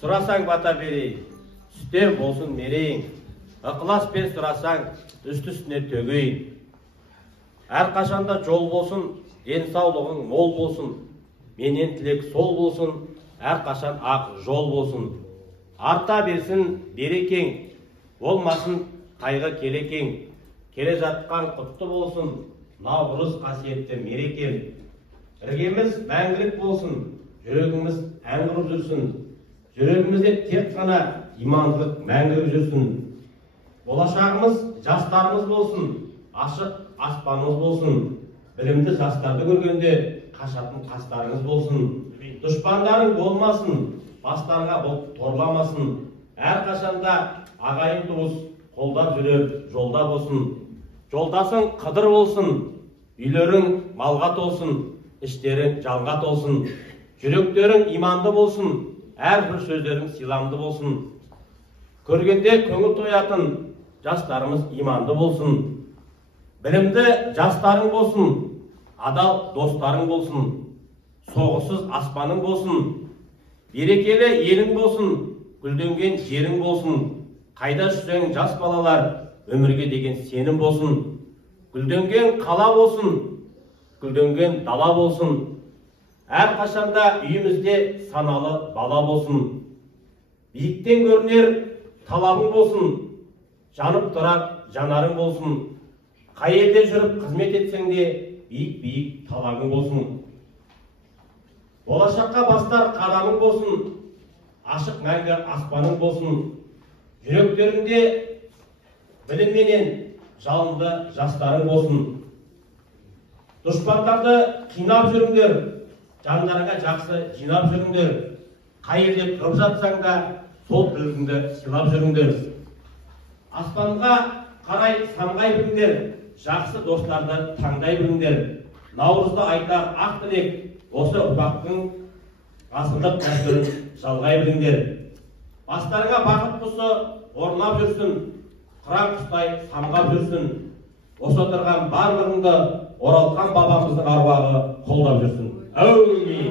сұрасаң бата берейін, үстем болсын мерейін, ықыласпен сұрасаң үсті-үстіне төгейін. Әрқашанда жол болсын, денсаулығың мол болсын, менен тілек сол болсын, әрқашан ақ жол болсын. Арта берсін берекең, болмасын қайғы келекең, келе жатқан құтты болсын, Наурыз қасиетті мерекем. Іргеміз мәңгілік болсын, жүрегіміз ән құрып жүрсін, жүрегімізде тек қана имандылық мәңгілік жүрсін. Болашағымыз жастарымыз болсын, ашық аспанымыз болсын, білімді жастарды көргенде қашатын қастарыңыз болсын. Дұшпандарың болмасын, бастарыңа бұлт торламасын, әрқашанда ағайын туыс қолдап жүрер жолда болсын. Жолдасың қыдыр болсын, үйлерің малға толсын, іштерің жалға толсын, жүректерің иманды болсын, әрбір сөздерің сыйламды болсын. Көргенде көңіл тоятын жастарымыз иманды болсын. Білімді жастарың болсын, адал достарың болсын, соғыссыз аспаның болсын, берекелі елің болсын, гүлденген жерің болсын. Қайда жүрсең жас балалар, өмірге деген сенім болсын. Гүлденген қала болсын, гүлденген дала болсын. Әрқашанда үйімізде саналы бала болсын. Биіктен көрінер талабың болсын, жанып тұрар жанарың болсын. Қай елде жүріп қызмет етсең де, биік-биік талабың болсын. Болашаққа бастар қадамың болсын, ашық мәңгі аспаның болсын. Жүректеріңде білімменен жалынды жастарың болсын. Дұшпандарды қинап жүріңдер, жандарыңа жақсы жинап жүріңдер. Қай жерде тұрып жатсаң да, сол білгіңді сыйлап жүріңдер. Аспанға қарай самғай біліңдер, жақсы достарды таңдай біліңдер. Наурызда айтар ақ тілек, осы ұрпақтың ғасырлық дәстүрін жалғай біліңдер. Бастарыңа бақыт құсы орнап жүрсін, қыран құстай самғап жүрсін. Осы отырған барлығыңды оралхан бабамыздың аруағы қолдап жүрсін. Әумин.